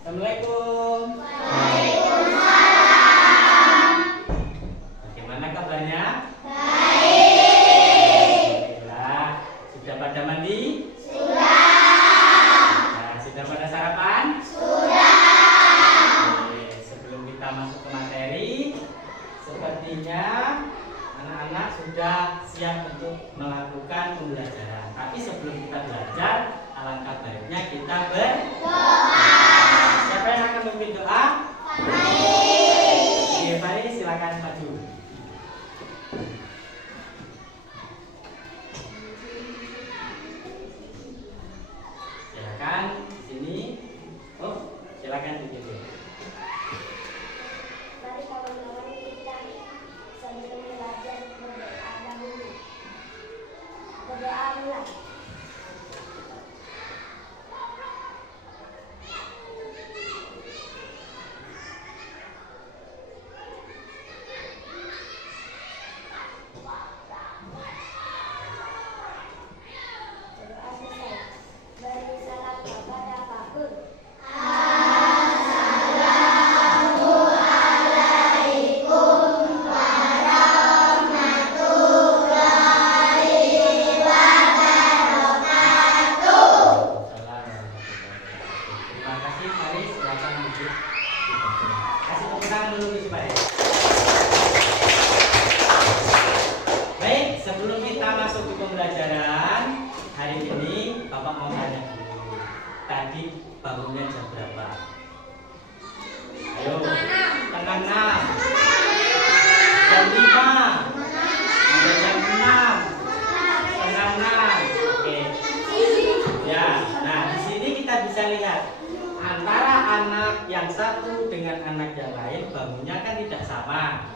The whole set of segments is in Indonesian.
Assalamualaikum. Waalaikumsalam. Bagaimana kabarnya? Baik. Alhamdulillah. Sudah pada mandi? Sudah. Nah, sudah pada sarapan? Sudah. Oke, sebelum kita masuk ke materi, sepertinya anak-anak sudah siap untuk melakukan pembelajaran. Tapi sebelum kita belajar, alangkah baiknya kita berdoa. Siapa yang akan memimpin doa? Oke, Fari, silakan maju. Silakan sini. Oh, silakan duduk. Mari kawan-kawan kita sebelum belajar berdoa dahulu. Berdoa mulai. Berdoa selesai. Beri salam kepada Pak Guru. Terima kasih, Fari, silakan duduk. Kasih tepuk tangan dulu supaya. Baik, sebelum kita masuk ke pembelajaran hari ini, Bapak mau tanya dulu. Tadi bangunnya jam berapa? Ayo, setengah 6, jam 5, ada jam 6, setengah 6. Oke. Ya, nah di sini kita bisa lihat antara anak yang satu dengan anak yang lain bangunnya kan tidak sama.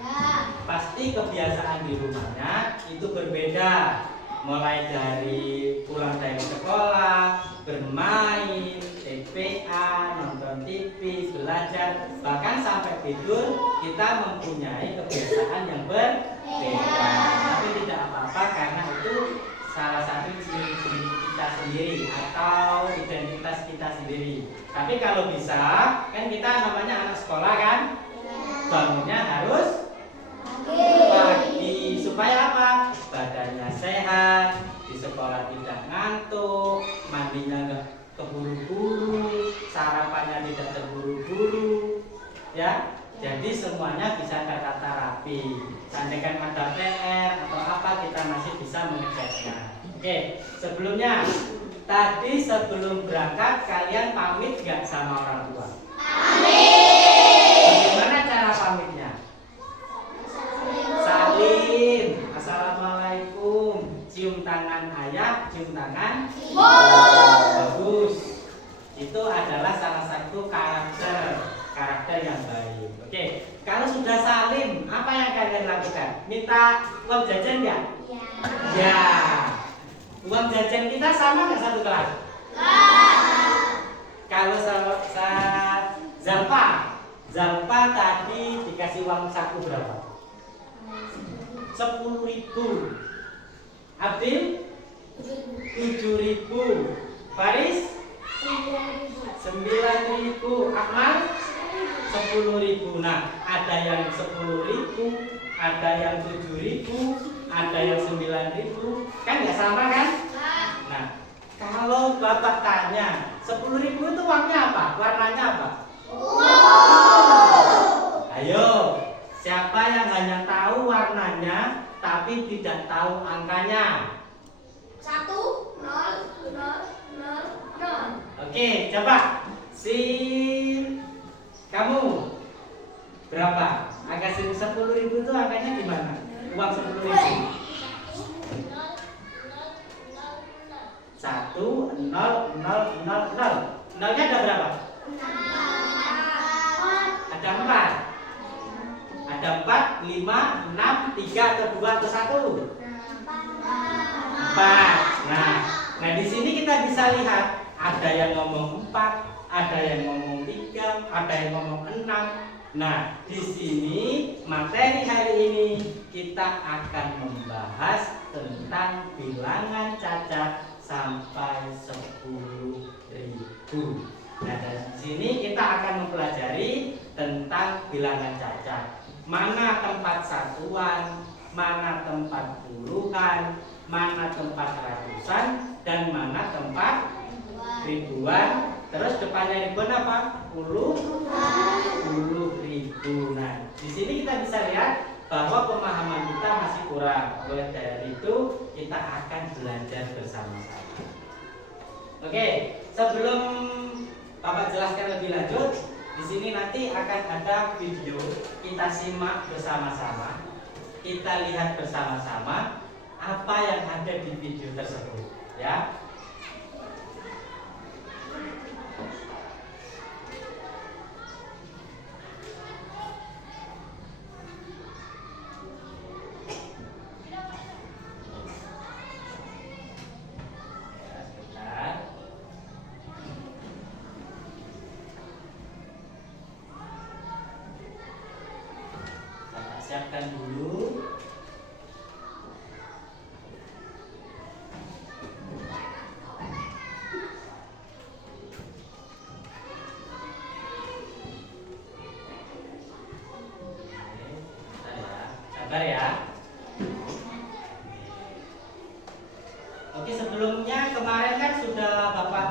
Pasti kebiasaan di rumahnya itu berbeda. Mulai dari pulang dari sekolah, bermain, TPA, nonton TV, belajar, bahkan sampai tidur kita mempunyai kebiasaan yang berbeda. Tapi tidak apa-apa karena itu salah satu ciri-ciri kita sendiri atau identitas kita sendiri. Tapi kalau bisa, kan kita namanya anak sekolah kan? Bangunnya harus pagi supaya apa? Badannya sehat, di sekolah tidak ngantuk, mandinya nggak keburu-buru, sarapannya tidak terburu-buru, ya. Jadi semuanya bisa tertata rapi. Seandainya ada PR atau apa kita masih bisa mengeceknya. Oke, sebelumnya tadi sebelum berangkat kalian pamit nggak sama orang tua? Bagaimana cara pamitnya? Salim, assalamualaikum, cium tangan ayah, cium tangan ibu. Bagus. Itu adalah salah satu karakter yang baik. Oke, kalau sudah salim, apa yang kalian lakukan? Minta uang jajan nggak? Ya. Uang jajan kita sama nggak satu kelas? Kalau Zalpa tadi dikasih uang saku berapa? 10.000. Abdil 7.000. Faris 9.000. Akmal 10.000. Nah, ada yang 10.000, ada yang 7.000, ada yang 9.000. Kan nggak sama kan? Nah, kalau Bapak tanya 10.000 itu uangnya apa? Warnanya apa? Ayo, siapa yang hanya tahu warnanya tapi tidak tahu angkanya? 1, 0, 0, 0. Oke, coba. Kamu berapa? Angka 10.000 itu angkanya gimana? Uang 10.000. 1, 0, 0, 0, 0. Nolnya ada berapa? Ada 4. Ada 4, 5, 6, 3 atau 2 atau 1? 4. Nah di sini kita bisa lihat ada yang ngomong 4, ada yang ngomong 3, ada yang ngomong 6. Nah, di sini materi hari ini kita akan membahas bilangan cacat sampai 10.000. Nah, dari sini kita akan mempelajari tentang bilangan cacat. Mana tempat satuan, mana tempat puluhan, mana tempat ratusan, dan mana tempat ribuan. Terus depannya ribuan apa? Puluh ribu. Nah, di sini kita bisa lihat bahwa pemahaman kita masih kurang. Oleh dari itu, kita akan belajar bersama-sama. Oke, sebelum Bapak jelaskan lebih lanjut, di sini nanti akan ada video, kita simak bersama-sama, kita lihat bersama-sama apa yang ada di video tersebut, ya. Siapkan dulu. Sabar ya. Oke, sebelumnya kemarin kan sudah Bapak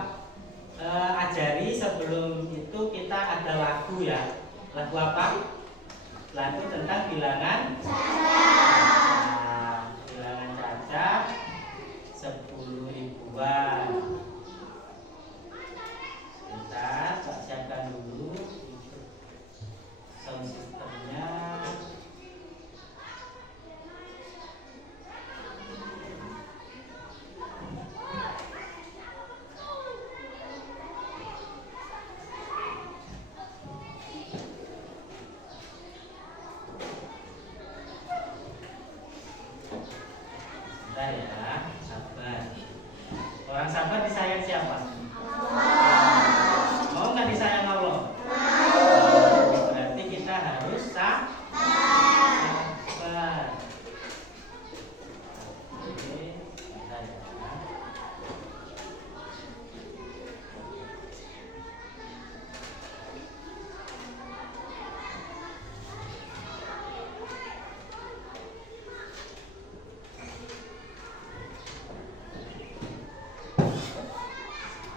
ajari. Sebelum itu kita ada lagu ya. Lagu apa? Lagu tentang bilangan cacat. Nah, bilangan cacat 10 ribuan. Sebentar, Pak siapkan dulu sound systemnya. Bentar ya, sabar. Orang sabar disayang siapa? Mau nggak disayang Allah? Berarti kita harus sabar. Oke, bentar ya.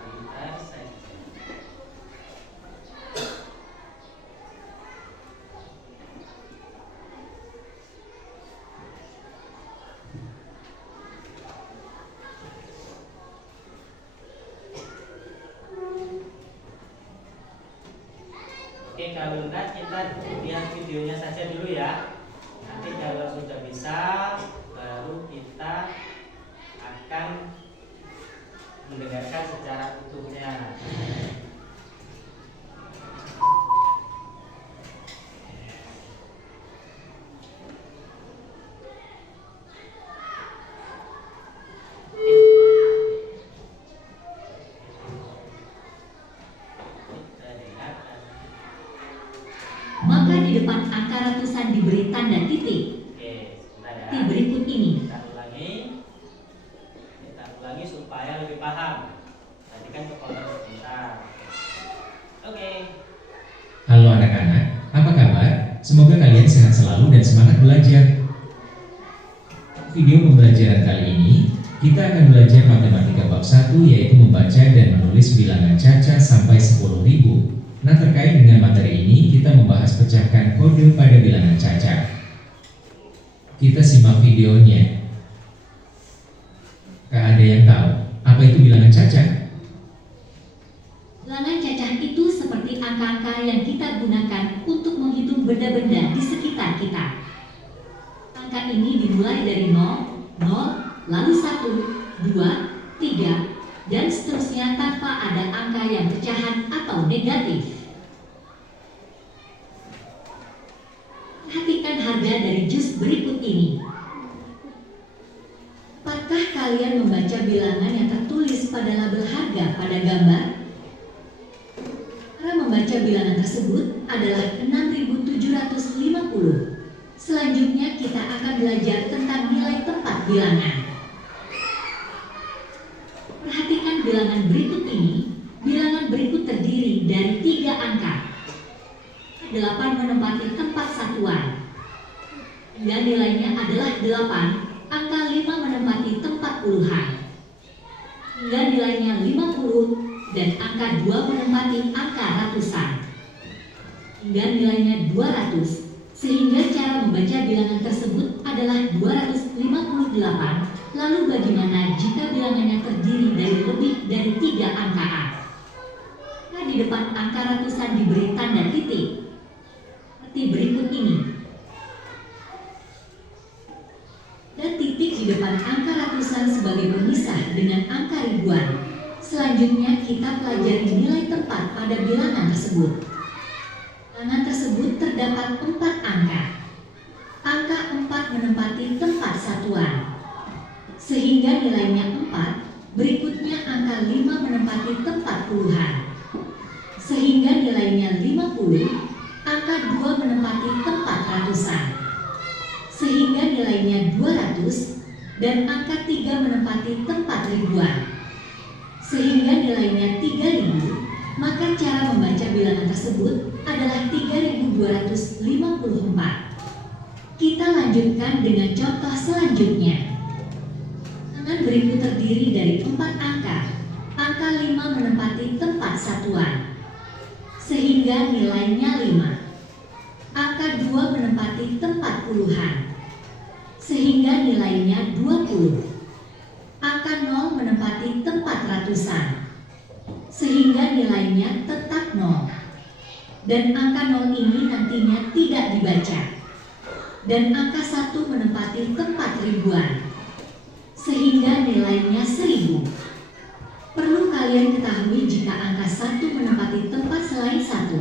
Bentar saja. Oke, kalau enggak kita lihat videonya saja dulu ya. Nanti kalau sudah bisa, baru kita akan mendengarkan secara utuhnya. Kita dengarkan. Maka di depan angka ratusan diberi tanda titik. Oke, sebentar ya. Di berikut ini. Kita ulangi supaya lebih paham. Tadi kan kepotong sebentar. Oke. Halo anak-anak, apa kabar? Semoga kalian sehat selalu dan semangat belajar. Video pembelajaran kali ini, kita akan belajar matematika bab 1 yaitu membaca dan menulis bilangan caca sampai 10.000. Nah, terkait dengan materi ini, kita membahas pecahkan kode pada bilangan caca. Kita simak videonya. Kak, ada yang tahu apa itu bilangan caca? Bilangan cacah itu seperti angka-angka yang kita gunakan untuk menghitung benda-benda di sekitar kita. Angka ini dimulai dari 0, 0, lalu 1, 2, 3, dan seterusnya tanpa ada angka yang pecahan atau negatif. Perhatikan harga dari jus berikut ini. Apakah kalian membaca bilangan yang tertulis pada label harga pada gambar? Cara membaca bilangan tersebut adalah 6.750. Selanjutnya kita akan belajar tentang nilai tempat bilangan. Perhatikan bilangan berikut ini. Bilangan berikut terdiri 8 menempati tempat satuan. Hingga nilainya adalah 8, angka 5 menempati tempat puluhan. Hingga nilainya 50 dan angka 2 menempati angka ratusan. Hingga nilainya 200, sehingga cara membaca bilangan tersebut adalah 258. Lalu bagaimana jika bilangannya terdiri dari lebih dari 3 angkaan? Nah, di depan angka ratusan diberi tanda titik seperti berikut ini. Dan titik di depan angka ratusan sebagai pemisah dengan angka ribuan. Selanjutnya kita pelajari nilai tempat pada bilangan tersebut. Bilangan tersebut terdapat 4 angka. Angka 4 menempati tempat satuan, sehingga nilainya 4. Berikutnya angka 5 menempati tempat puluhan, sehingga nilainya 50. Angka 2 menempati tempat ratusan, sehingga nilainya 200. Dan angka 3 menempati tempat ribuan, sehingga nilainya 3000. Maka cara membaca bilangan tersebut adalah 3254. Kita lanjutkan dengan contoh selanjutnya. Bilangan berikut terdiri dari 4 angka. Angka 5 menempati tempat satuan, sehingga nilainya 5. Angka 2 menempati tempat puluhan, sehingga nilainya 20. Angka 0 menempati tempat ratusan, sehingga nilainya tetap 0. Dan angka 0 ini nantinya tidak dibaca. Dan angka 1 menempati tempat ribuan, sehingga nilainya 1000. Perlu kalian ketahui jika angka 1 menempati tempat selain 1,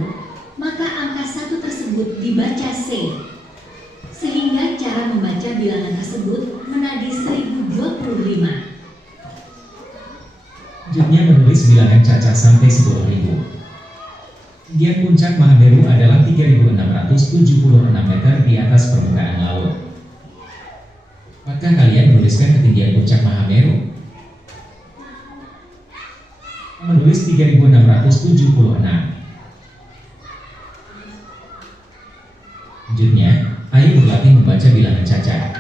maka angka 1 tersebut dibaca C. Sehingga cara membaca bilangan tersebut menjadi 1025. Selanjutnya menulis bilangan caca sampai 10.000. Ketinggian puncak Mahameru adalah 3.676 meter di atas permukaan laut. Apakah kalian menuliskan ketinggian puncak Mahameru? Menulis 3.676. Selanjutnya, ayo berlatih membaca bilangan caca.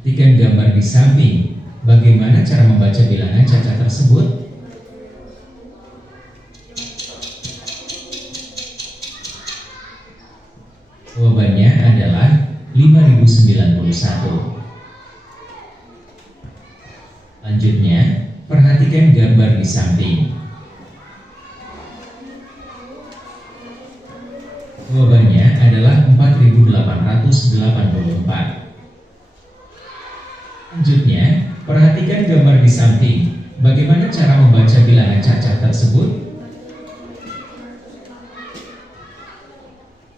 Ketikkan gambar di samping. Bagaimana cara membaca bilangan caca tersebut? Jawabannya adalah 5091. Selanjutnya, perhatikan gambar di samping. Jawabannya adalah 4884. Selanjutnya, perhatikan gambar di samping. Bagaimana cara membaca bilangan caca tersebut?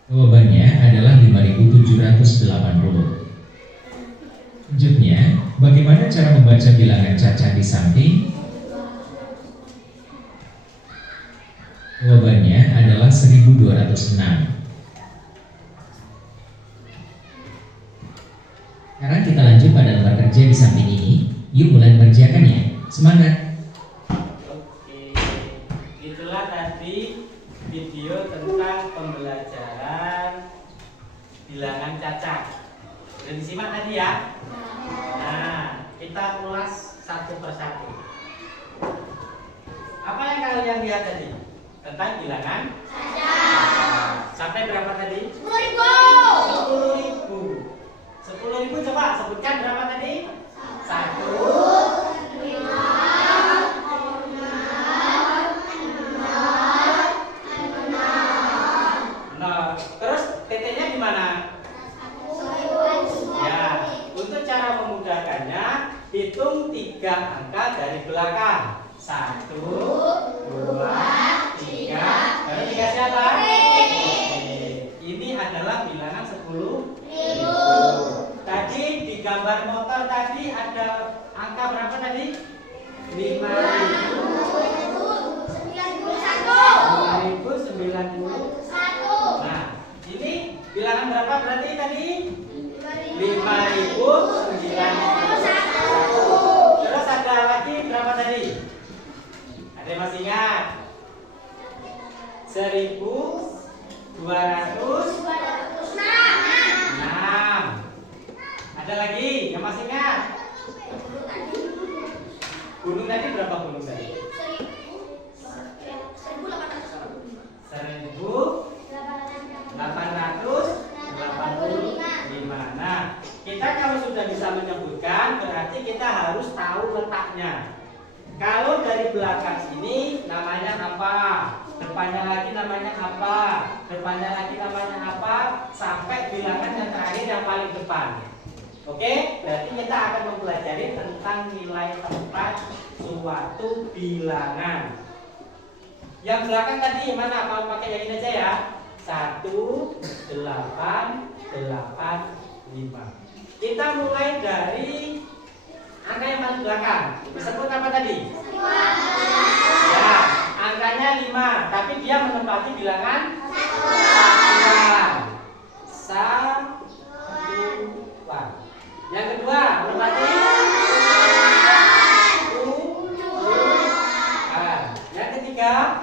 Jawabannya adalah 5780. Selanjutnya, bagaimana cara membaca bilangan caca di samping? Jawabannya adalah 1206. Sekarang kita lanjut pada lembar kerja di samping ini. Yuk mulai mengerjakannya. Semangat! Oke, itulah tadi video tentang pembelajaran bilangan caca. Sudah disimak tadi ya? Nah, kita ulas satu persatu. Apa yang kalian lihat tadi? Tentang bilangan caca. Sampai berapa tadi? 10.000. 10.000 coba sebutkan berapa tadi? 1, 0. Terus titiknya di mana? Ya, untuk cara memudahkannya, hitung 3 angka dari belakang. 1, 2, 3. Baru 3 siapa? Ini adalah bilangan 10.000. Tadi di gambar motor tadi ada angka berapa tadi? 5.091. Nah, ini bilangan berapa berarti tadi? 5.091. Terus ada lagi berapa tadi? Ada yang masih ingat? 1206. Ada lagi yang masih ingat? Gunung tadi berapa gunung tadi? 1885. Nah, kita kalau sudah bisa menyebutkan berarti kita harus tahu letaknya. Kalau dari belakang sini namanya apa? Depannya lagi namanya apa? Depannya lagi namanya apa? Sampai bilangan yang terakhir yang paling depan. Oke, berarti kita akan mempelajari tentang nilai tempat suatu bilangan. Yang belakang tadi mana? Mau pakai yang ini aja ya. 1885. Kita mulai dari angka yang paling belakang. Disebut apa tadi? 5. Ya, angkanya 5, tapi dia menempati bilangan satuan. Satuan. Yang kedua, menempati puluhan. Yang ketiga,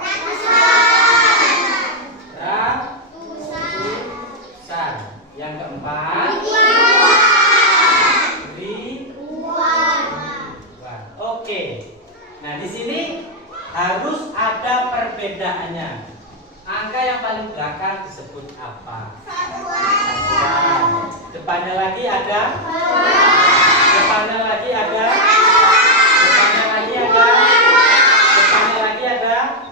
ratusan. Yang keempat, ribuan. Oke. Nah, di sini harus ada perbedaannya. Angka yang paling belakang disebut apa? Satuan. Depannya lagi ada. Depannya lagi ada. Depannya lagi ada. Depannya lagi ada.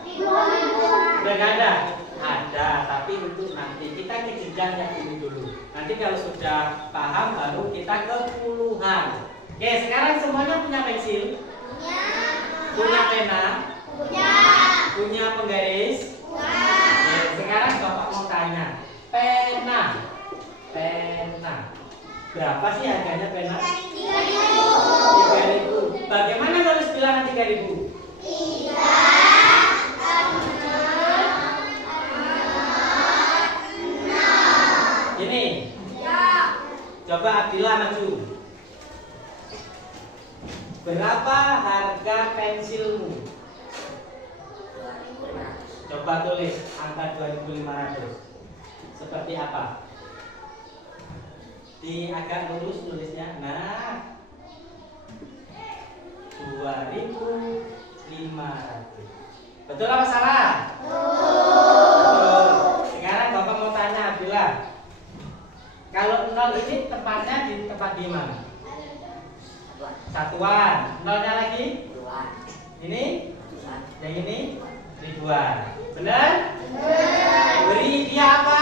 Udah nggak ada? Ada, tapi untuk nanti kita ke jenjang yang ini dulu. Nanti kalau sudah paham baru kita ke puluhan. Oke, sekarang semuanya punya pensil? Punya pena? Punya penggaris? Oke, sekarang Bapak mau tanya, pena berapa sih harganya pena? 3.000. Bagaimana nulis bilangan 3.000? Ini. Coba Abdillah maju. Berapa harga pensilmu? Coba tulis angka 2.500. Seperti apa? Di agak lurus tulisnya. Nah, 2.500. Betul apa salah? Betul. Sekarang Bapak mau tanya Abdillah. Kalau 0 ini tempatnya di tempat di mana? Satuan. Nolnya lagi? Ini? Yang ini? Ribuan. Benar? Beri dia apa?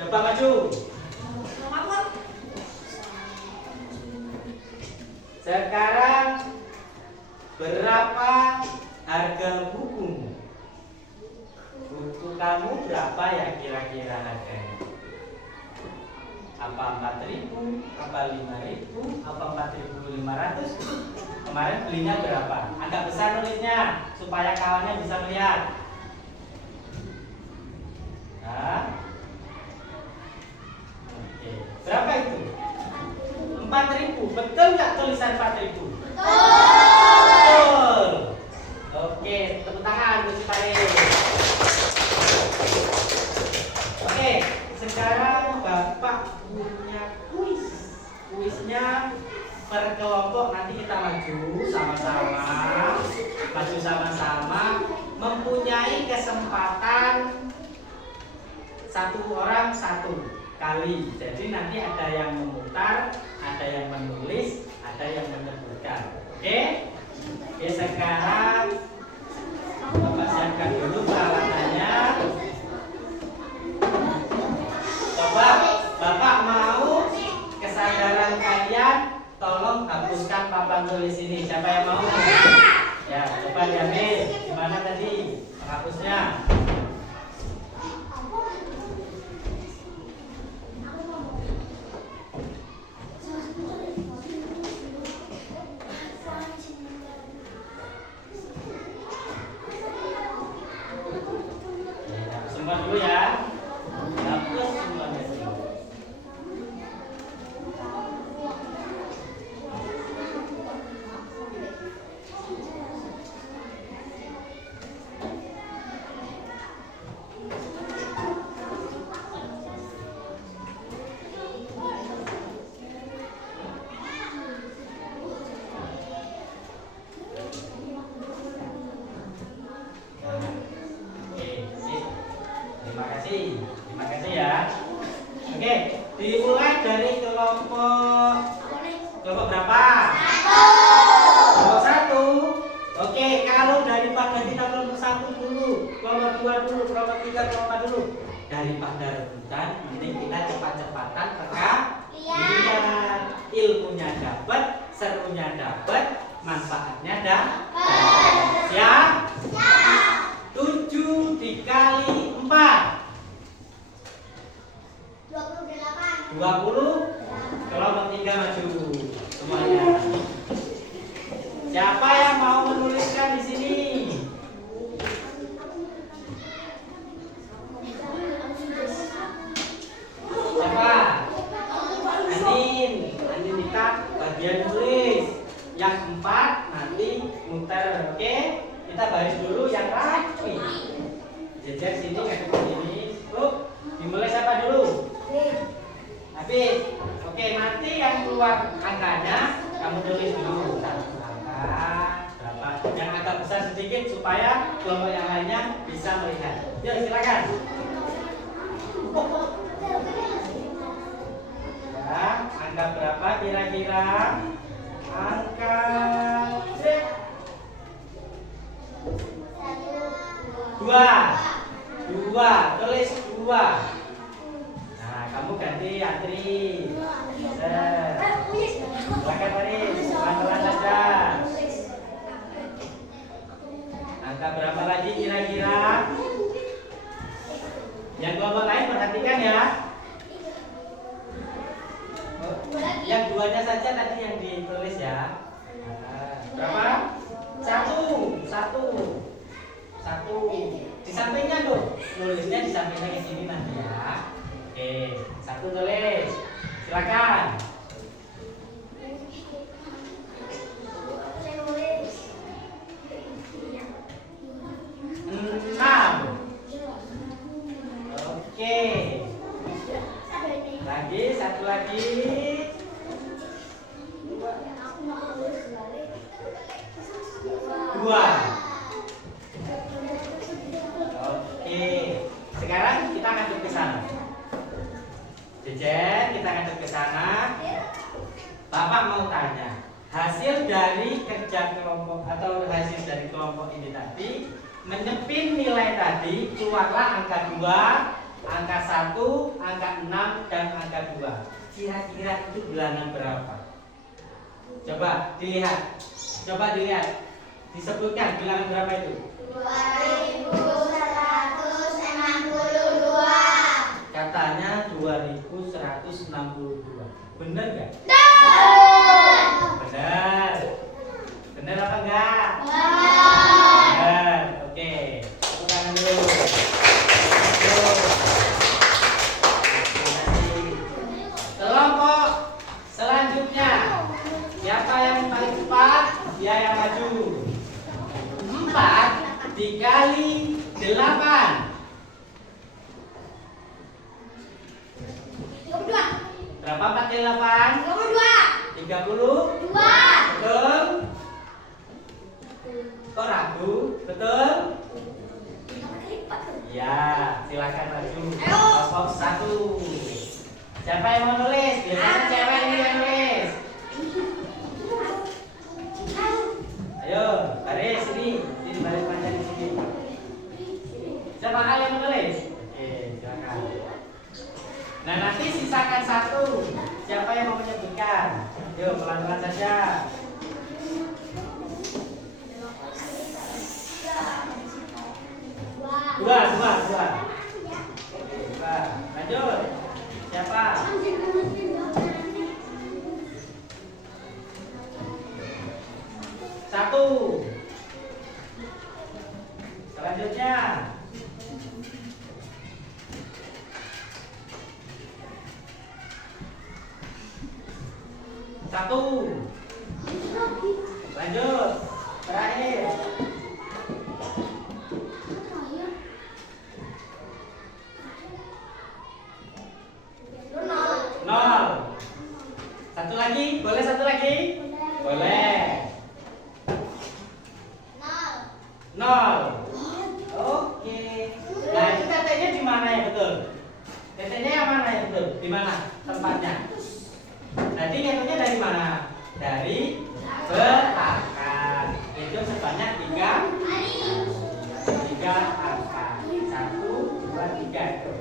Coba maju. Sekarang berapa harga buku? Buku kamu berapa ya kira-kira harganya? Apa 4.000? Apa 5.000? Apa 4.500? Kemarin belinya berapa? Agak besar nulisnya supaya kawannya bisa melihat. Nah. Berapa itu? 4.000. Betul nggak tulisan 4.000? Betul. Oke, tepuk tangan untuk si Farid. Oke, sekarang Bapak punya kuis. Kuisnya per kelompok, nanti kita maju sama-sama. Maju sama-sama, mempunyai kesempatan satu orang satu kali. Jadi nanti ada yang memutar, ada yang menulis, ada yang menyebutkan. Oke? Oke, sekarang Bapak siapkan dulu peralatannya. Coba Bapak mau kesadaran kalian, tolong hapuskan papan tulis ini. Siapa yang mau? Ya, coba diambil. Gimana tadi menghapusnya? daripada rebutan, mending kita cepat-cepatan lihat. Ilmunya dapat, serunya dapat, manfaatnya dapat. Siap? 7 dikali 4 20. Kelompok 3 maju semuanya. Siapa yang mau menuliskan di sini? Siapa? Andin Dita bagian tulis. Yang 4 nanti muter, oke? Kita baris dulu yang rapi. Jejer sini ngadep sini. Dimulai siapa dulu? Habis. Oke, nanti yang keluar angkanya kamu tulis dulu. Angka berapa? Yang agak besar sedikit supaya kelompok yang lainnya bisa melihat. Yuk, silakan. Ya, angka berapa kira-kira? Angka 2. Tulis 2. Nah, kamu ganti antri. Silakan Faris, pelan-pelan saja. Angka berapa lagi kira-kira? Yang kelompok lain perhatikan ya. Yang 2-nya saja tadi yang ditulis ya. Berapa? 1. Di sampingnya tuh. Nulisnya di sampingnya ke sini nanti ya. Oke, 1 tulis. Silakan. 6. Oke. Lagi, 1 lagi. 2. Oke. Sekarang kita akan ke sana. Jejen, kita akan ke sana. Bapak mau tanya, hasil dari kerja kelompok atau hasil dari kelompok ini tadi menyepin nilai tadi keluarlah angka 2, angka 1, angka 6 dan angka 2. Kira-kira itu bilangan berapa? Coba dilihat. Disebutkan bilangan berapa itu? 2162. Katanya 2162. Bener nggak? Bener. Bener apa enggak? Bener. Oke. Tepuk tangan dulu. Kelompok selanjutnya. Siapa yang paling cepat? Dia yang maju. 4 dikali 8. Berapa 4 kali 8? 32. Betul? Kok ragu? Betul? Ya, silakan maju. Kelompok 1. Siapa yang mau nulis? Biasanya cewek ini yang nulis. Ayo, baris sini. Sini baris panjang di sini. Siapa kalian yang menulis? Oke, silakan. Nah, nanti sisakan 1. Siapa yang mau menyebutkan? Yuk, pelan-pelan saja. 2. Lanjut. Siapa? 1. Selanjutnya 1. Lanjut. Terakhir 0. Satu lagi, boleh satu lagi? Boleh. 0. Oke. Nah, itu teteknya di mana ya betul? Teteknya yang mana ya betul? Di mana tempatnya? Tadi ngitungnya dari mana? Dari belakang. Hitung sebanyak 3 angka. 1, 2, 3 itu.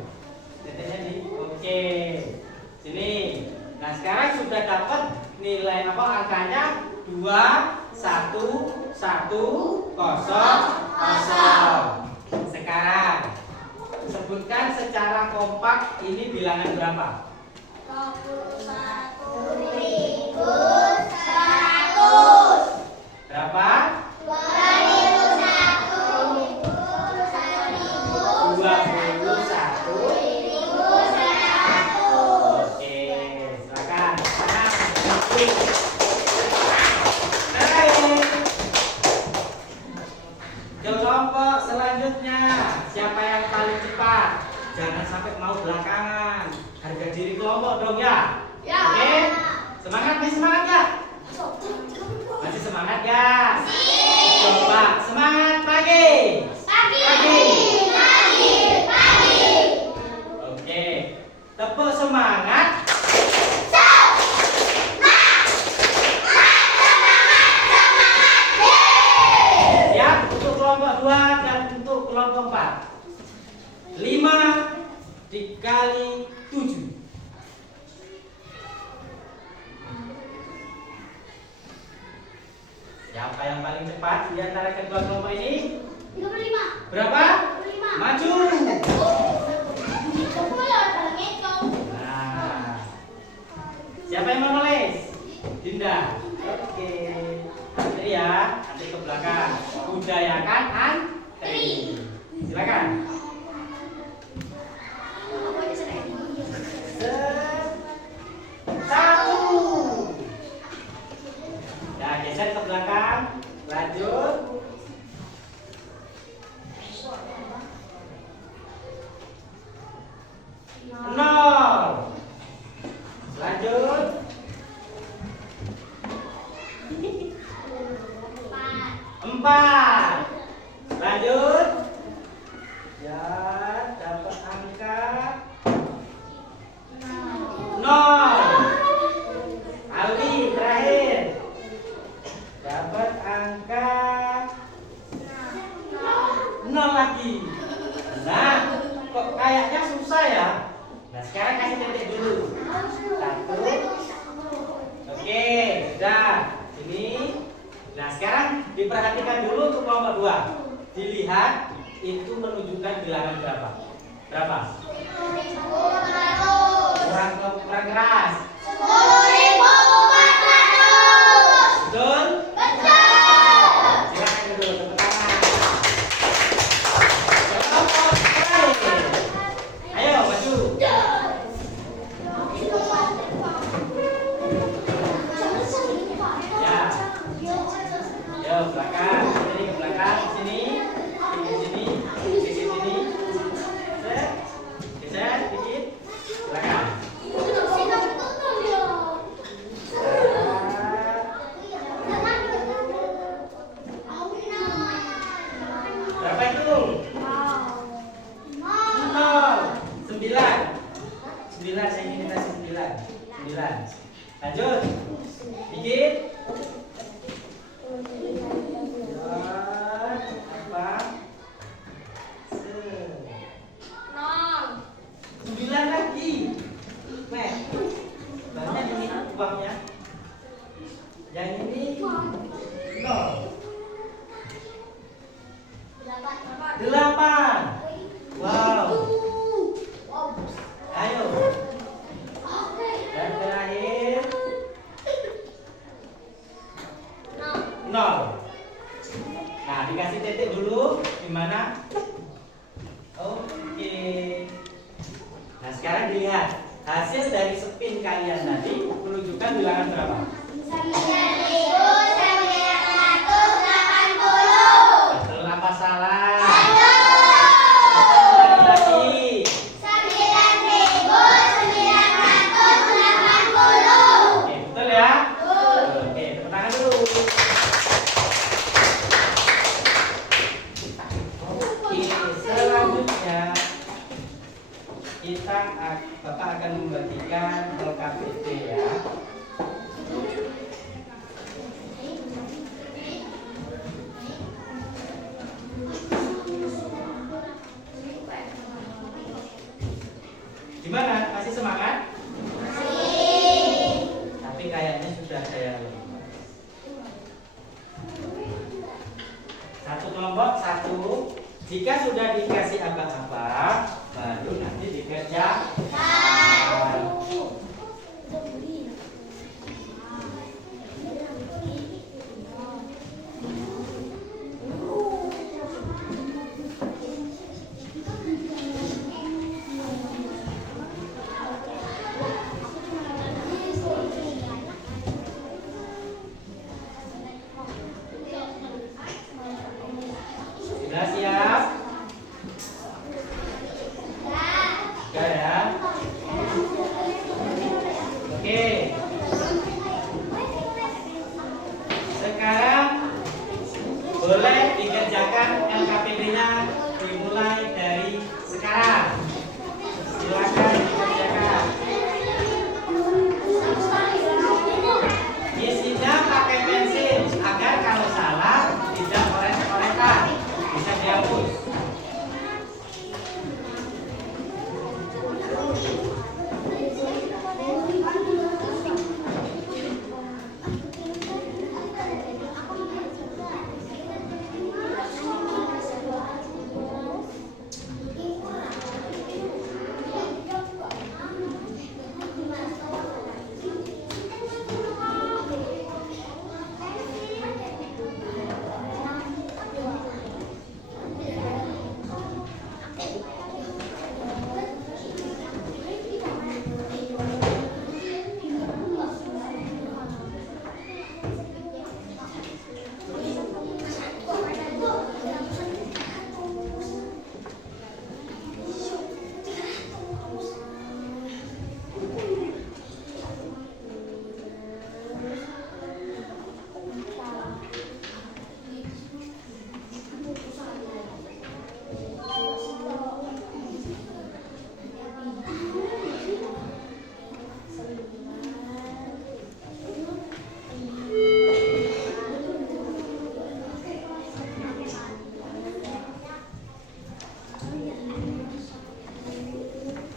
Nah, sekarang sudah dapat nilai apa angkanya 21100. Sekarang sebutkan secara kompak ini bilangan berapa? 21.100. Berapa? 21.100. 21. Oke, silakan. Kelompok selanjutnya, siapa yang paling cepat? Jangan sampai mau belakangan. Harga diri kelompok dong ya. Ya. Oke, semangat nih, semangat ya. Masih semangat ya? Coba semangat pagi. Oke, tepuk semangat. Siap untuk kelompok 2 dan untuk kelompok 4. 5 dikali 7. Siapa yang paling cepat di antara kedua kelompok ini? 35. Berapa? 35. Maju. Nah, siapa yang mau nulis? Dinda. Oke. Antri ya, antri ke belakang. Budayakan antri. Silakan. Satu. Ya, geser ke belakang. Lanjut. Nol. Lanjut. 4. Lanjut. Ya, dapat angka 0. Alwi terakhir. Dapat angka 0 lagi. Nah, kok kayaknya susah ya? Nah, sekarang kasih titik dulu. 1. Oke, sudah. Sini. Nah, sekarang diperhatikan dulu untuk kelompok 2. Dilihat itu menunjukkan bilangan berapa? Berapa? Kurang keras. 10.400. Betul? Silakan dulu tepuk tangan. Kelompok terakhir. Ayo maju. Yo, belakang, sini ke belakang, sini, ke sini, ke sini. Set, geser dikit, belakang. Berapa itu? 0. 9. 9, saya ingin kasih 9. 9. Lanjut. Dikit. Apa? 9 lagi. Nih. Banyak ini uangnya. Yang ini 0. 8. Wow. Ayo. Dan terakhir 0. Nah, dikasih titik dulu. Gimana? Oke. Nah, sekarang dilihat hasil dari spin kalian tadi menunjukkan bilangan berapa? 9.980. Betul apa salah? Lagi. 9.980. Oke, betul ya? Oke, tepuk tangan dulu. Oke, selanjutnya Bapak akan membagikan LKPD ya. Gimana? Masih semangat? kelompok 1. Jika sudah dikasih abang-abang, baru nanti dikerjakan. Sudah siap? Sudah ya? Oke. Sekarang boleh dikerjakan LKPD-nya dimulai dari sekarang. Silakan dikerjakan. Isinya pakai pensil agar kalau salah tidak coret-coretan, bisa dihapus.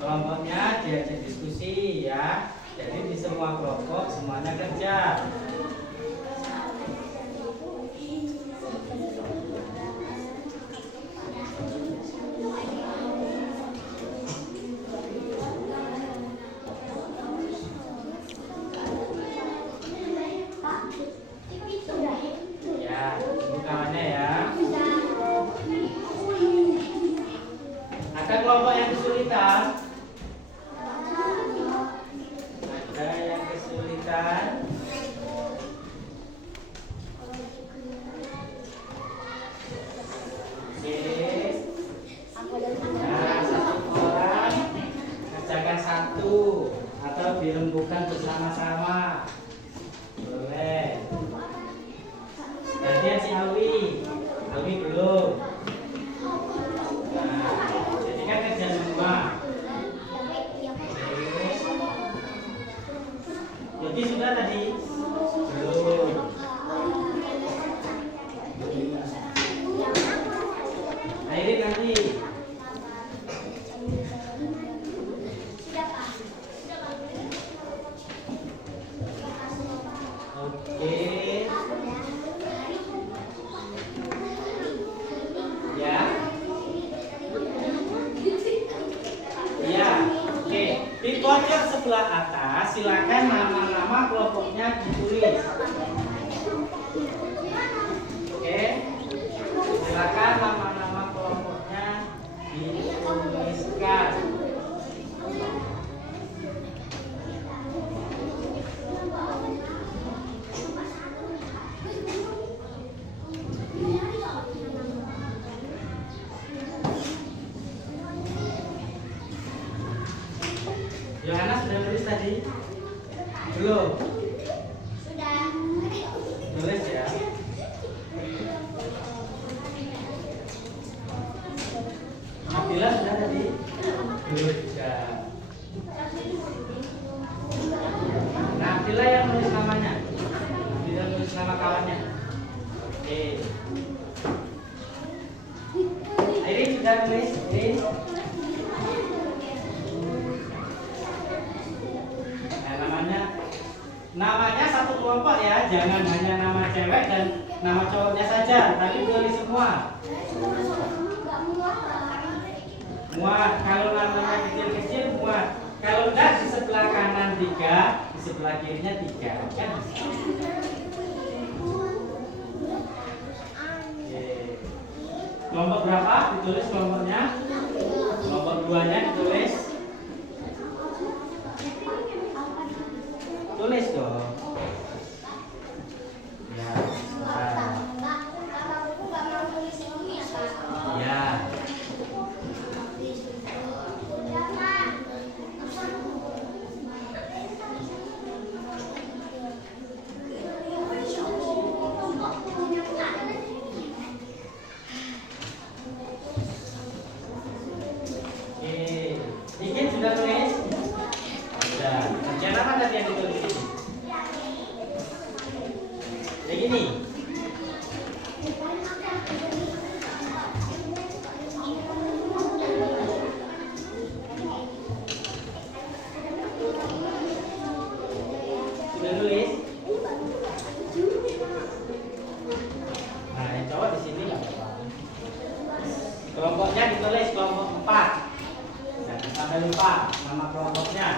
Kelompoknya diajak diskusi ya. Jadi di semua kelompok semuanya kerja. Ya, tunggu kawannya ya. Ada kelompok yang kesulitan? Ada yang kesulitan? Oke. Nah, satu orang kerjakan satu atau dirembukan bersama-sama. Boleh. Gantian si Alwi. Alwi belum. Nah, jadi kan kerja semua. Jadi sudah tadi? Belum. Akhirnya nanti. Oke. Ya. Ya. Oke. Di pojok sebelah atas silakan nama-nama kelompoknya ditulis. Oke. Silakan nama-nama kelompoknya dituliskan. Yohana sudah nulis tadi? Belum? Sudah. Nulis ya? Nabila sudah tadi? Belum juga. Nabila yang nulis namanya? Nabila nulis nama kawannya? Oke. Irin sudah nulis? Irin? Namanya satu kelompok ya, jangan hanya nama cewek dan Nama cowoknya saja, tapi tulis semua. Muat. Kalau namanya kecil-kecil muat. Kalau enggak di sebelah kanan 3, di sebelah kirinya 3, kan bisa. Oke. Kelompok berapa? Ditulis kelompoknya. Kelompok 2-nya ditulis. Tulis dong. Ya. Ya. Dikit sudah tulis? Sudah. Kerjaan apa tadi yang ditulis ini? Kayak gini. Sudah tulis? Nah, yang cowok di sini nggak apa-apa. Kelompoknya ditulis kelompok 4. Jangan sampai lupa nama kelompoknya.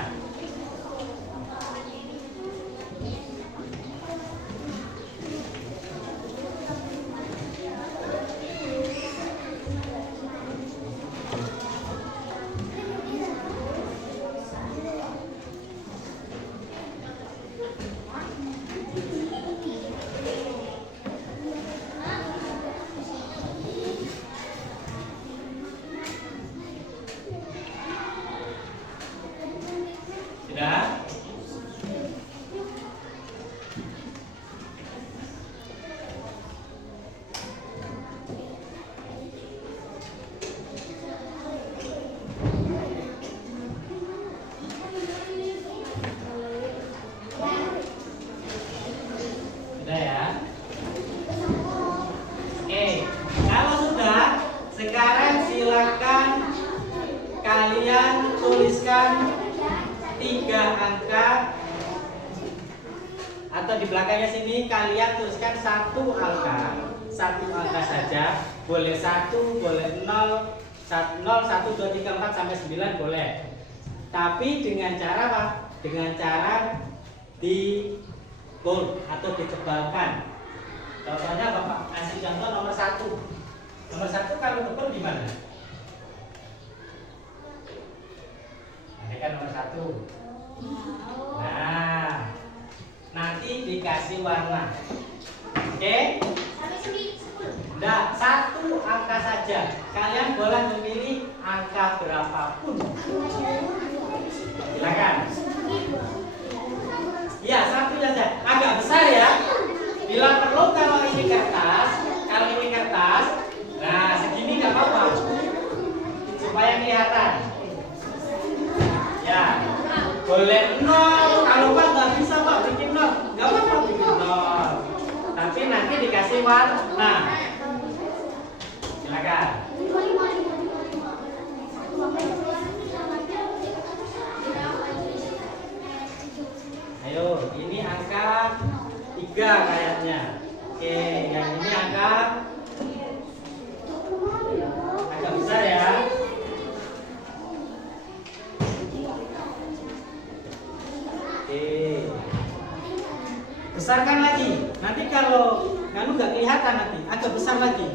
Sudah? Sudah ya? Oke, kalau sudah, sekarang silakan kalian tuliskan 3 angka, atau di belakangnya sini kalian tuliskan 1 angka, 1 angka saja, boleh 1, boleh 0, 1, 2, 3, 4 sampai 9 boleh. Tapi dengan cara apa? Dengan cara di bold atau ditebalkan. Contohnya Bapak kasih contoh nomor 1. Nomor 1 kalau tebal gimana? Ini kan nomor 1. Nah, nanti dikasih warna. Oke? Nah, 1 angka saja. Kalian boleh memilih angka berapapun. Silakan. Ya, 1 saja. Agak besar ya. Bila perlu kalau ini kertas, nah segini nggak apa-apa. Supaya kelihatan. Ya, boleh 0. Kalau Pak nggak bisa Pak bikin 0, nggak apa-apa bikin 0. Tapi nanti dikasih warna. Silakan. Ayo, ini angka 3 kayaknya. Oke, yang ini angka agak besar ya. Besarkan lagi. Nanti kalau nggak kelihatan nanti agak besar lagi.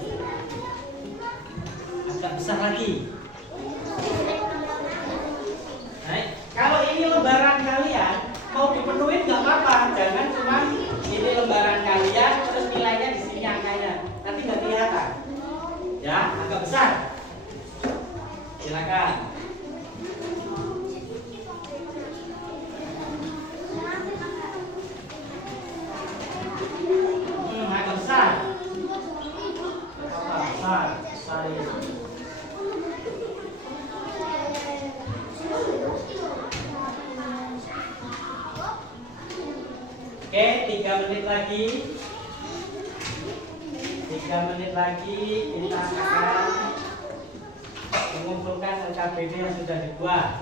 Agak besar lagi. Nah, kalau ini lembaran kalian mau dipenuhin nggak apa-apa. Jangan cuma ini lembaran kalian terus nilainya di sini angkanya. Nanti nggak kelihatan. Ya, agak besar. Silakan. Agak besar. Apa besar? Besar ini. Oke, 3 menit lagi. 3 menit lagi kita akan mengumpulkan LKPD yang sudah dibuat.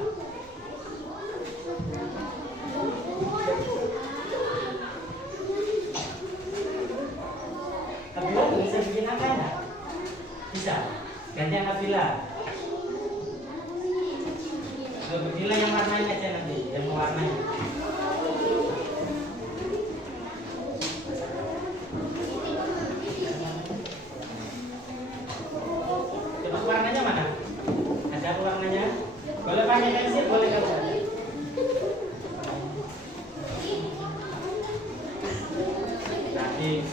bisa bikin angka enggak? Bisa. Ganti angka bila. Bila yang warnanya aja nanti, yang warnanya. Coba warnanya mana? Ada apa warnanya? Boleh pakai pensil, boleh kalau ada.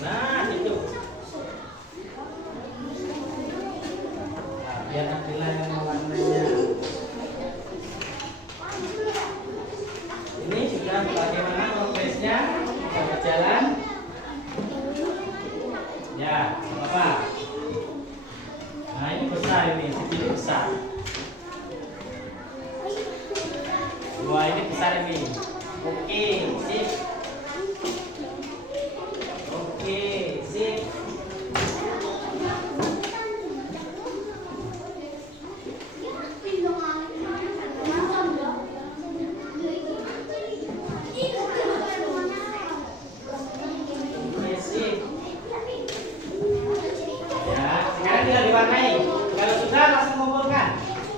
Nah, itu. Nah, biar Abdillah yang warnanya. Ini sudah bagaimana progresnya? Sudah berjalan? Ya, apa? Nah, ini besar ini, ini besar. Wah, ini besar ini. Oke, sip. Oke, sip. Oke, sip. Ya, sekarang tinggal diwarnai. Kalau sudah langsung kumpulkan.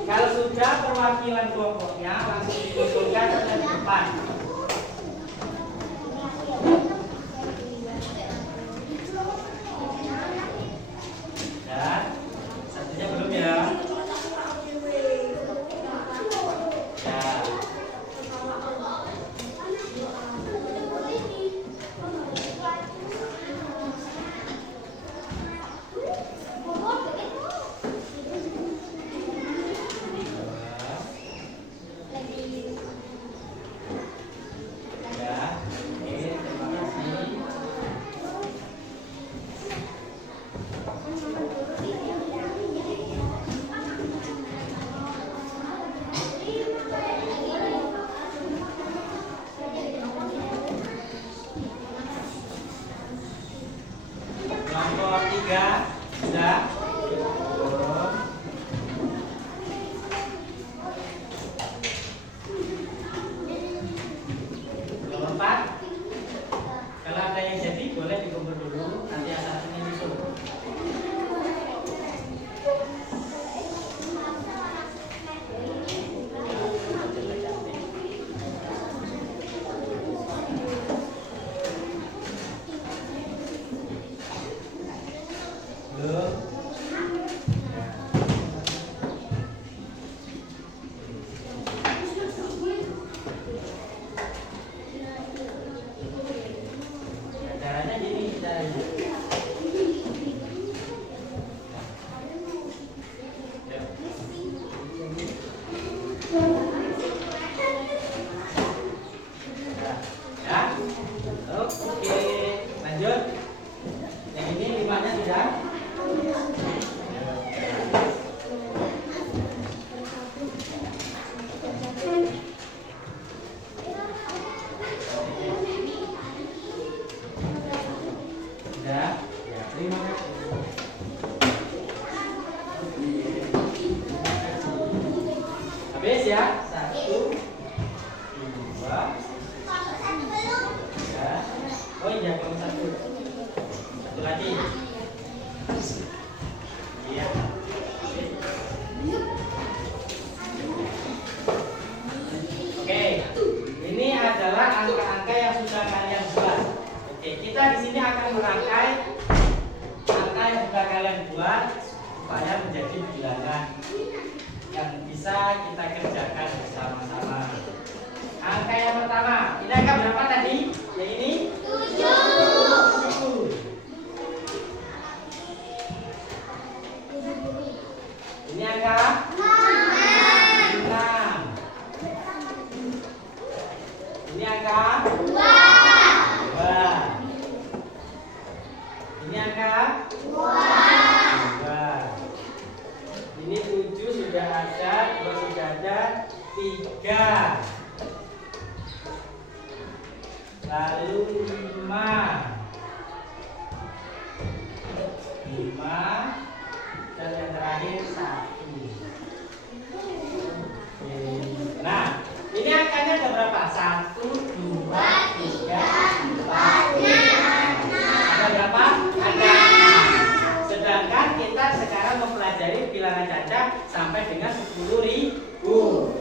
Kalau sudah perwakilan kelompoknya langsung dikumpulkan ke depan. Ya, satunya belum ya. Ya. Ya, oke, terima kasih. Kelompok 3 sudah. Kelompok 4. Kalau ada yang jadi boleh dikumpul dulu, nanti yang satunya nyusul. Belum. Caranya gini, caranya. Ya. Ya. Oke, lanjut. Yang ini 5-nya sudah. Sudah. Ya, terima kasih. Habis ya. 1, 2, 3. Oh iya, belum 1. Satu lagi. Iya. Oke. Ini adalah angka-angka yang sudah kalian buat. Oke, kita di sini akan merangkai angka yang sudah kalian buat supaya menjadi bilangan yang bisa kita kerjakan bersama-sama. Angka yang pertama, ini angka berapa tadi? Yang ini? 7. Ini angka 6. Ini angka 2. Ini angka 2. Ini 7 sudah ada, 2 sudah ada, 3. Lalu 5. 5 dan yang terakhir 1. Nah, ini angkanya ada berapa? 1, 2, 3, 4, 5. Ada berapa? Ada 6. sampai dengan 10.000.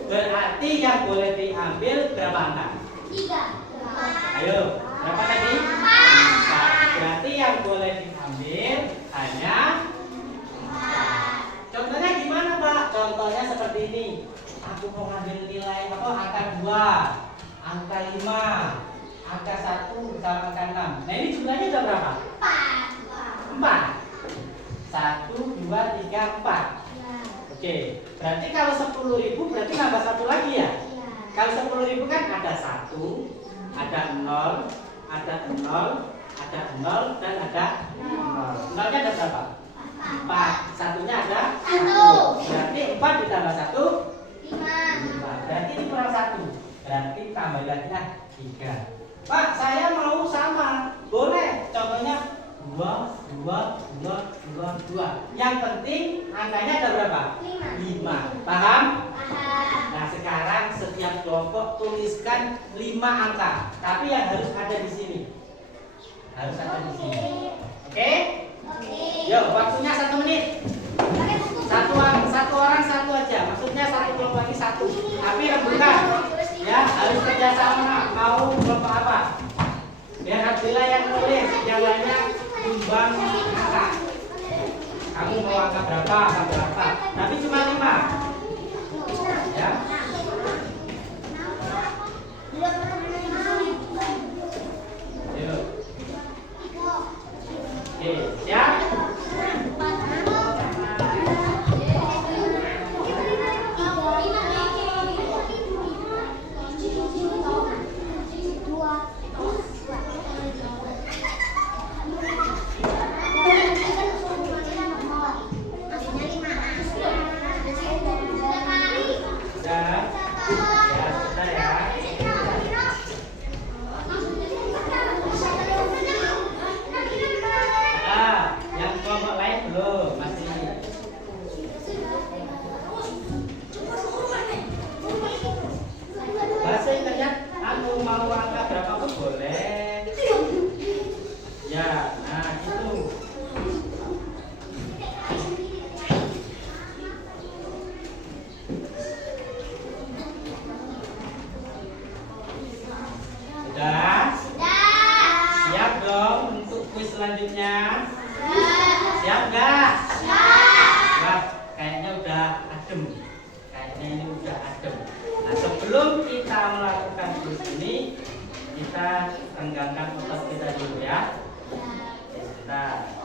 Berarti yang boleh diambil berapa angka? 3. Ayo, berapa tadi? 4. Berarti yang boleh diambil hanya 4. Contohnya gimana, Pak? Contohnya seperti ini. Aku mau ngambil nilai apa? Angka 2, angka 5, angka 1 sama angka 6. Nah, ini jumlahnya udah berapa? 4. 1, 2, 3, 4. Oke, berarti kalau 10.000 berarti nambah 1 lagi ya? Kalau 10.000 kan ada 1, ada 0, ada 0, ada 0, dan ada 0. Nolnya ada berapa? 4. Satunya ada 1. Berarti 4 ditambah 1, 5. Berarti ini kurang 1. Berarti tambah lagi 3. Pak, saya mau sama. Boleh. Contohnya 2, 2, 2, 2, 2. Yang penting angkanya ada berapa? 5. Paham? Nah, sekarang setiap kelompok tuliskan 5 angka. Tapi yang harus ada di sini. Harus ada di sini. Oke? Yuk, waktunya 1 menit. Satu orang satu aja. Maksudnya satu kelompok lagi 1. Tapi rebutan. Ya, harus kerjasama. Mau kelompok apa? Biar Abdillah yang nulis, yang lainnya timbang angka. Kamu mau angka berapa? Angka berapa? Tapi cuma 5. Ya. Yuk. Oke, siap? Selanjutnya siap nggak? Siap. Kayaknya udah adem. Kayaknya ini udah adem. Nah, sebelum kita melakukan terus ini, kita renggangkan otot kita dulu ya. Sebentar.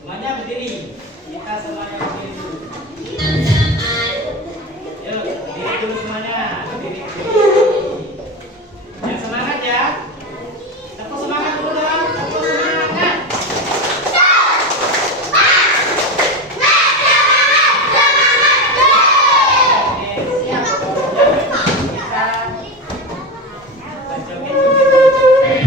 Semuanya berdiri. Kita semuanya berdiri dulu. Yuk, berdiri dulu semuanya. Berdiri. Yang semangat ya. Tepuk semangat dulu dong. Tepuk semangat. Oke, siap. Kita berjoget-joget.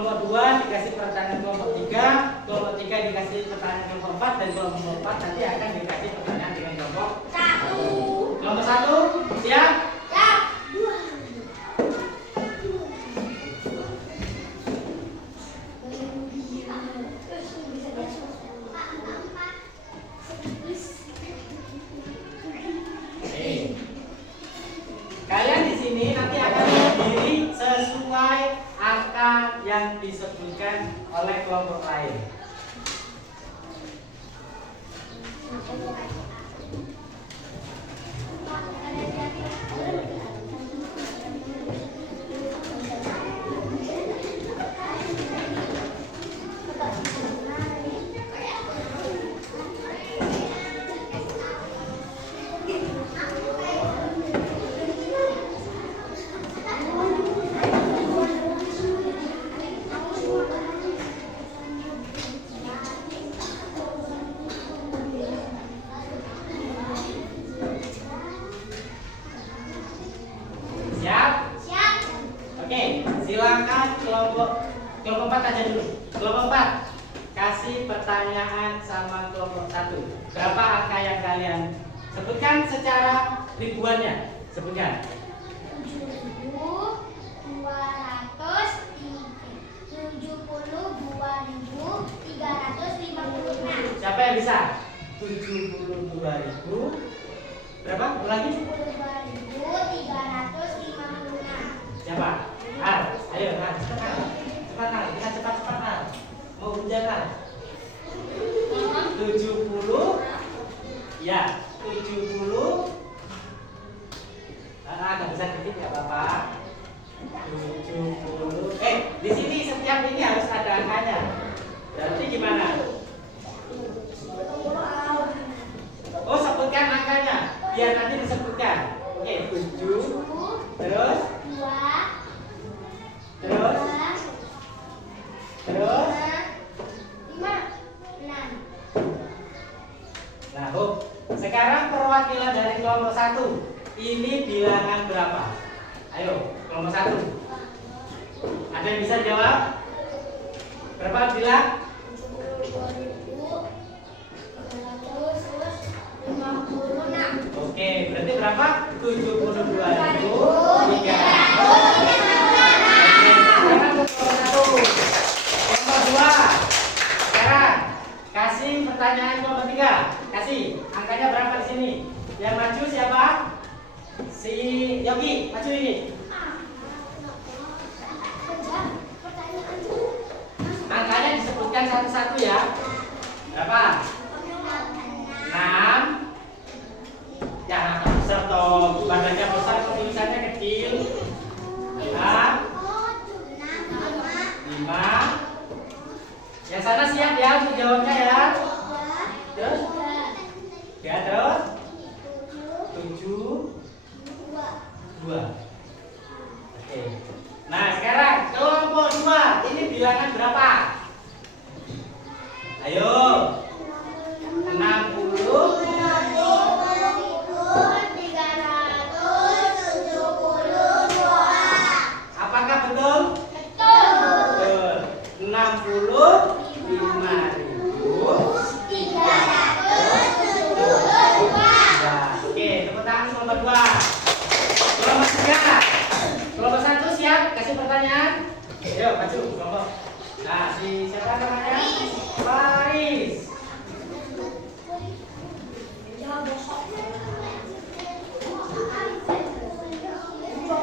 Kelompok 2 dikasih pertanyaan kelompok 3, kelompok 3 dikasih pertanyaan kelompok 4, dan kelompok 4 nanti akan dikasih pertanyaan dengan kelompok 1. Kelompok 1 siap? Kalian di sini nanti akan berdiri sesuai angka yang disebutkan oleh kelompok lain. Siap? Siap. Oke, silakan kelompok 4 aja dulu. Kelompok 4 kasih pertanyaan sama kelompok 1. Berapa angka yang kalian sebutkan secara ribuannya? Sebutkan. 72.356. Siapa yang bisa? 72.000 berapa? Ulangi. 72.356. Siapa? Al, ayo Al, cepat Al. Cepat Al, kita cepat Al. Mau hujan Al. 70. Ya, 70. Agak besar dikit ya Bapak. 70. Di sini setiap ini harus ada angkanya. Berarti gimana? Oh, sebutkan angkanya. Biar nanti disebutkan. Oke, 7. Terus? Terus? Terus? 5, 6. Nah, sekarang perwakilan dari kelompok 1. Ini bilangan berapa? Ayo, kelompok 1. Ada yang bisa jawab? Berapa bilang? 72.356. Oke, berarti berapa? 72.300. Kelompok 2. Sekarang kasih pertanyaan kelompok 3. Kasih angkanya berapa di sini? Yang maju siapa? Si Yogi, maju ini. Angkanya disebutkan satu-satu ya. Berapa? 6. Ya, besar toh. Badannya besar, tulisannya kecil. 6. 5. Yang sana siap ya untuk jawabnya ya. Terus? Ya, terus? 7. 2. Oke. Nah, sekarang kelompok 2. Ini bilangan berapa? Ayo. 60. Apakah betul? Betul. 65.300. Oke, tepuk tangan kelompok 2. Kelompok 3. Kelompok 1 siap? Kasih pertanyaan. Ayo, maju kelompok. Nah, siapa namanya? Faris.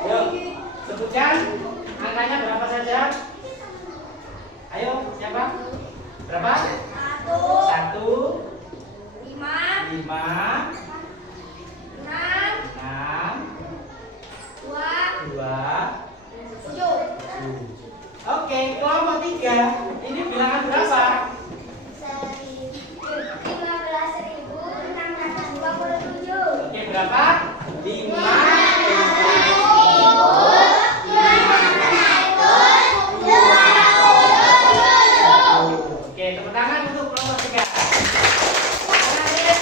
Yuk, sebutkan angkanya berapa saja? Ayo, siapa? Berapa? 1, 5, 5, 6, 6, 2, 2, 7. 7. Oke, kelompok 3. Ini bilangan berapa? 15.627. Oke, berapa? 5. Oke, tepuk tangan untuk kelompok 3.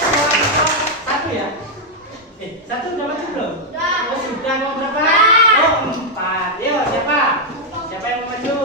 Kelompok 1 ya? 1 udah maju belum? Sudah. Oh, sudah. Mau berapa? Oh, 4. Yuk, siapa? Siapa yang mau maju?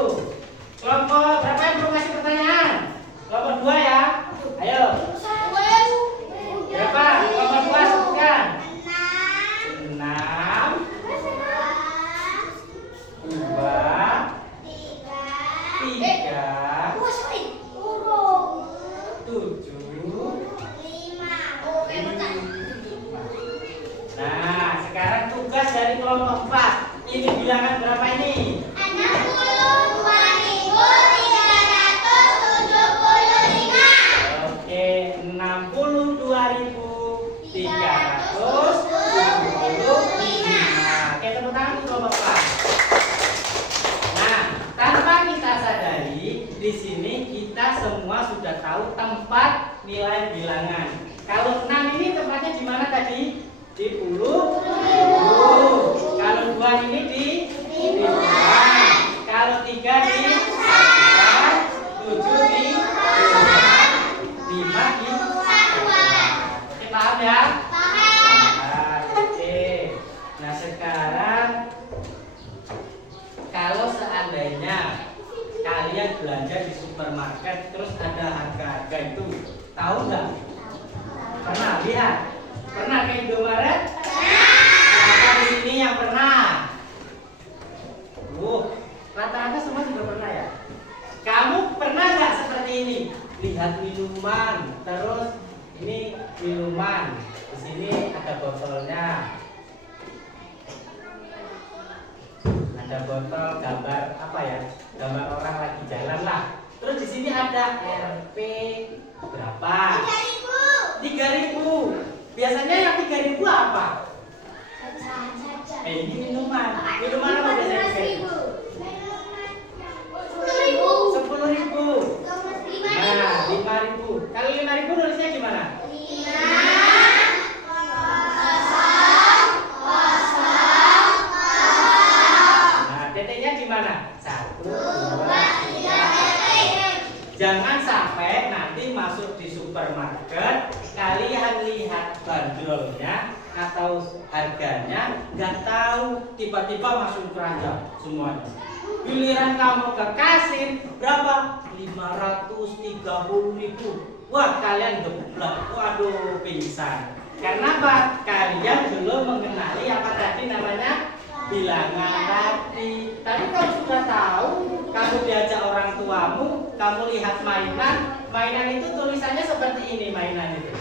kelompok 4. Ini bilangan berapa ini? 62.375. Oke, 62.375. Oke, tepuk tangan untuk kelompok 4. Nah, tanpa kita sadari, di sini kita semua sudah tahu tempat nilai bilangan. Kalau 6 ini tempatnya di mana tadi? Di puluh. Kalau 2 ini di puluhan. Kalau 3 di puluhan. 7 di puluhan. 5 di satuan. Oke, paham ya? Oke. Nah, sekarang kalau seandainya kalian belanja di supermarket terus ada harga-harga itu, tahu nggak? Pernah lihat? Pernah ke Indomaret? Siapa di sini yang pernah? Rata-rata semua juga pernah ya. Kamu pernah nggak seperti ini? Lihat minuman, terus ini minuman. Di sini ada botolnya. Ada botol gambar apa ya? Gambar orang lagi jalan lah. Terus di sini ada Rp berapa? 3.000. Biasanya yang 3.000 apa? Ini minuman. Minuman apa biasanya? 10.000. Nah, 5.000. Kalau 5.000 nulisnya gimana? Nah, titiknya gimana? 1, 2, 3. Jangan sampai nanti masuk di supermarket, kalian lihat bandrolnya atau harganya nggak tahu, tiba-tiba masuk keranjang semuanya. Giliran kamu ke kasir berapa? 530.000. Wah, kalian geblek, waduh pingsan. Karena apa? Kalian belum mengenali apa tadi namanya bilangan tadi. Tapi kamu sudah tahu, kamu diajak orang tuamu, kamu lihat mainan itu tulisannya seperti ini mainan itu.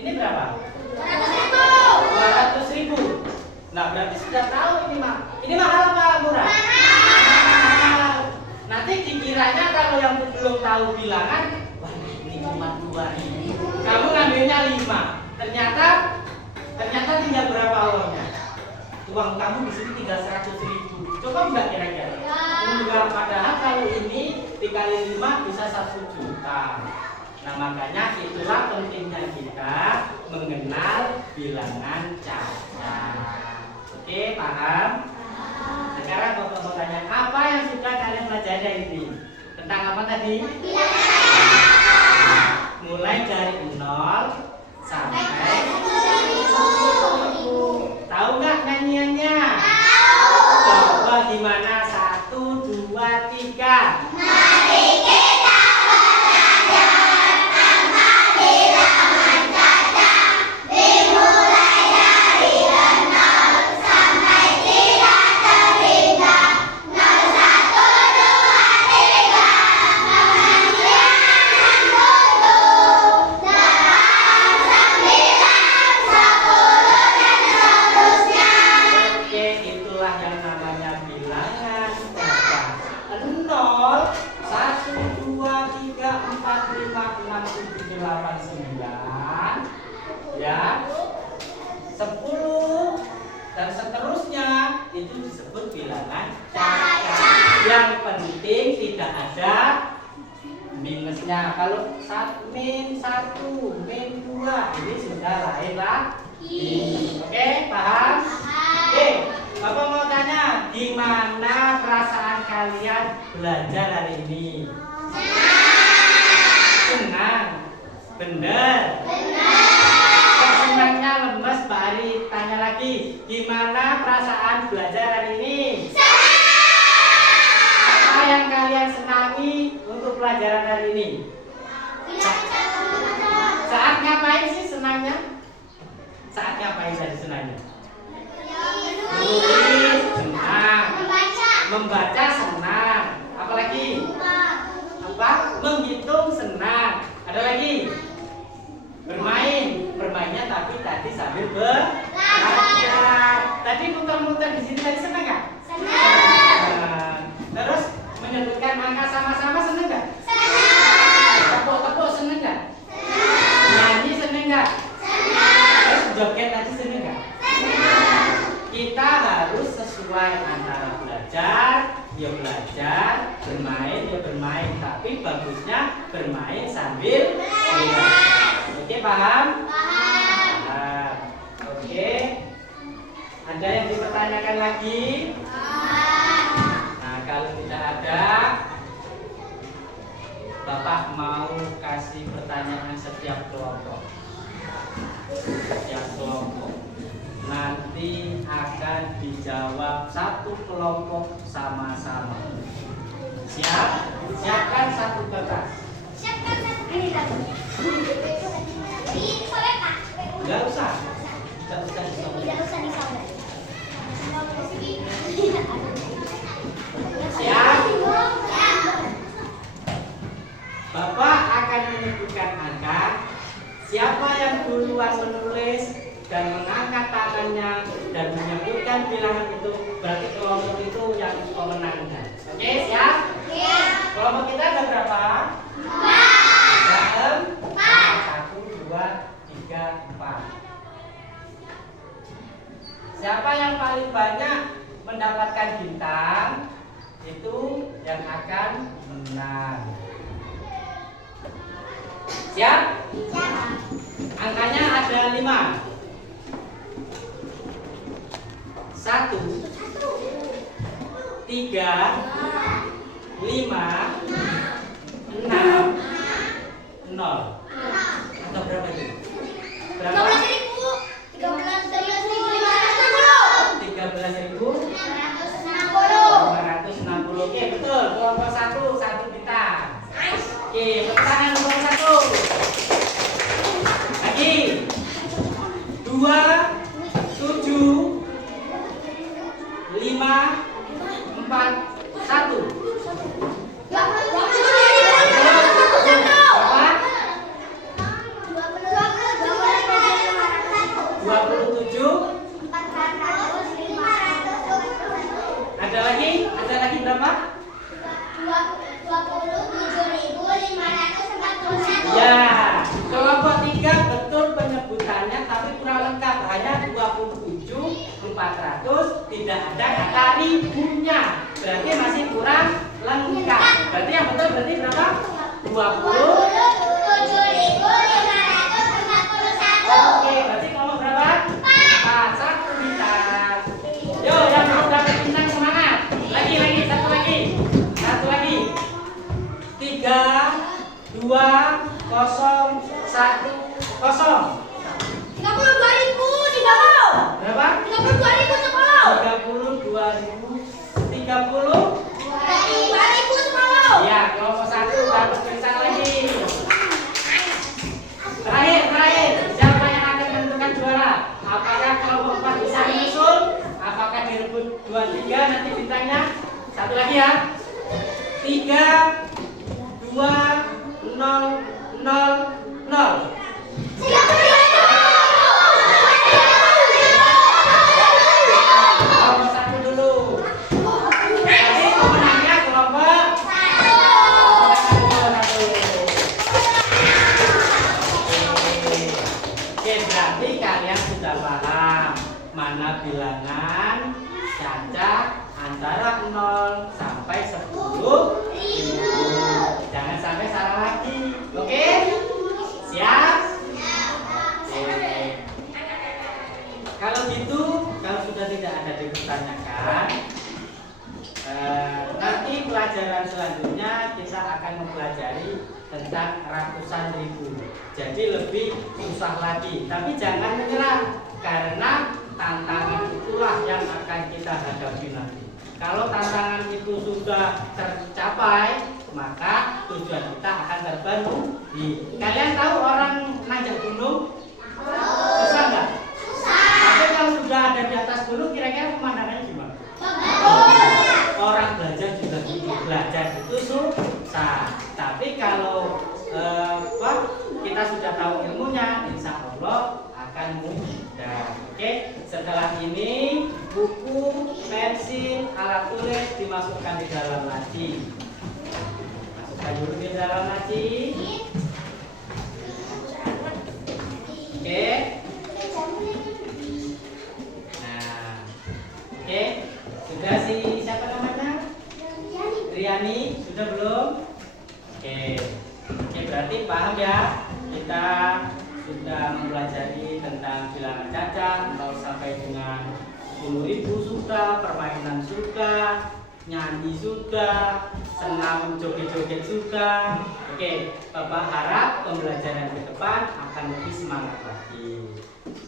Ini berapa? 200.000. Nah, berarti sudah tahu ini ini mahal apa murah? Mahal. Nanti dikiranya kalau yang belum tahu bilangan, wah ini cuma 2.000. Kamu ngambilnya 5. Ternyata tinggal berapa uangnya? Uang kamu di sini tinggal 100.000. Coba enggak kira-kira? Enggak, padahal kalau ini dikali 5 bisa 1 juta. Nah, makanya itulah pentingnya kita mengenal bilangan cacat. Oke, paham? Sekarang Bapak mau tanya, apa yang sudah kalian pelajari hari ini? Tentang apa tadi? Mulai dari 0 sampai 10.000. Tahu nggak nyanyiannya? Coba gimana? 1, 2, 3. Mari kita belajar tentang bilangan cacat. Dimulai dari 0 sampai tidak terhingga. 0, 1, 2, 3. Kemudian 10, 8, 9, 10 dan seterusnya. Oke, itulah yang namanya bilangan cacat. 0, 1, 2, 3, 4, 5, 6, 7, 8, 9. Ya. 10 dan seterusnya itu disebut bilangan cacat. Yang penting tidak ada minusnya. Kalau min 1, min 2 ini sudah lain lagi. Oke, paham? Oke, Bapak mau tanya, gimana perasaan kalian belajar hari ini? Senang. Bener. Kok senangnya lemes, Mbak Ari? Tanya lagi, gimana perasaan belajar hari ini? Apa yang kalian senangi untuk pelajaran hari ini? Saat ngapain sih senangnya? Saat ngapain tadi senangnya? Menulis senang, membaca senang, apalagi apa? Menghitung senang. Ada mengambil bilangan. Oke, paham? Paham. Oke. Ada yang dipertanyakan lagi? Nah, kalau tidak ada, Bapak mau kasih pertanyaan setiap kelompok. Setiap kelompok nanti akan dijawab satu kelompok sama-sama. Siap? Siapkan satu kertas. Enggak usah. Tidak usah disobek. Siap? Bapak akan menyebutkan angka. Siapa yang duluan menulis dan mengangkat tangannya dan menyebutkan bilangan itu, berarti kelompok itu yang memenangkan. Oke, siap? Kelompok kita ada berapa? 4. 1, 2, 3, 4. Siapa yang paling banyak mendapatkan bintang, itu yang akan menang. Siap? Angkanya ada 5. 1, 3, 5, 6, 0. Atau berapa itu? Berapa? 13.560. Oke, betul. Kelompok 1 bintang. Oke, pertanyaan nomor 1. Lagi. 2, 7, 5, 4, 1. 27. Ada lagi berapa? 27.541. Ya, kelompok 3 betul penyebutannya, tapi kurang lengkap. Hanya 27.400, tidak ada kata ribunya. Berarti masih kurang lengkap. Berarti yang betul berarti berapa? 27.541. Oke, berarti kelompok berapa? 4. 1 bintang. Yo, yang mau dapat bintang semangat. Lagi, satu lagi. 3, 2, 0, 1, 0. 32.000. Berapa? 32.010. 32.030. Ya, kelompok 1 dapat bintang lagi. Terakhir, siapa yang akan menentukan juara? Apakah kelompok 4 bisa menyusul? Apakah direbut 2, 3 nanti bintangnya? Satu lagi ya. 3, 2, 0, 0, 0. Kelompok 1 dulu. Jadi pemenangnya kelompok 1. Oke, berarti kalian sudah paham mana bilangan cacat antara 0 sampai 10.000. Jangan sampai salah lagi. Oke? Siap? Oke. Kalau gitu, kalau sudah tidak ada dipertanyakan, nanti pelajaran selanjutnya kita akan mempelajari tentang ratusan ribu. Jadi lebih susah lagi. Tapi jangan menyerah, karena tantangan itulah yang akan kita hadapi nanti. Kalau tantangan itu sudah tercapai, maka tujuan kita akan terpenuhi. Kalian tahu orang nanjak gunung? Susah nggak? Tapi kalau sudah ada di atas gunung, kira-kira pemandangannya gimana? Orang belajar juga gitu. Belajar itu susah. Tapi kalau kita sudah tahu ilmunya, insya Allah akan mudah. Oke, setelah ini buku, pensil, alat tulis dimasukkan di dalam laci. Masukkan dulu di dalam laci. Oke. Nah, oke. Sudah siapa namanya? Riani, sudah belum? Oke. Oke, berarti paham ya. ya. Kita sudah mempelajari tentang bilangan cacah 0 sampai dengan 10.000 sudah, permainan sudah, nyanyi sudah, senam joget-joget sudah. Oke, Bapak harap pembelajaran ke depan akan lebih semangat lagi.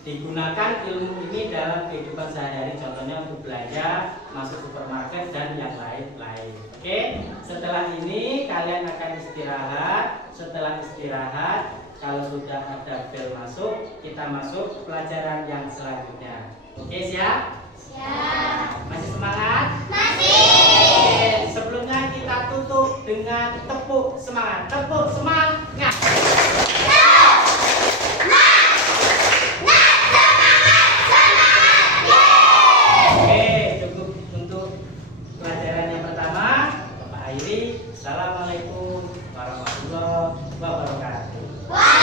Digunakan ilmu ini dalam kehidupan sehari-hari, contohnya untuk belanja, masuk supermarket dan yang lain-lain. Oke, setelah ini kalian akan istirahat. Setelah istirahat, kalau sudah ada bel masuk, kita masuk pelajaran yang selanjutnya. Oke, siap? Siap. Masih semangat? Masih. Oke, sebelumnya kita tutup dengan tepuk semangat. Tepuk semangat. Oke, cukup untuk pelajaran yang pertama. Bapak Airi, Assalamualaikum warahmatullahi wabarakatuh.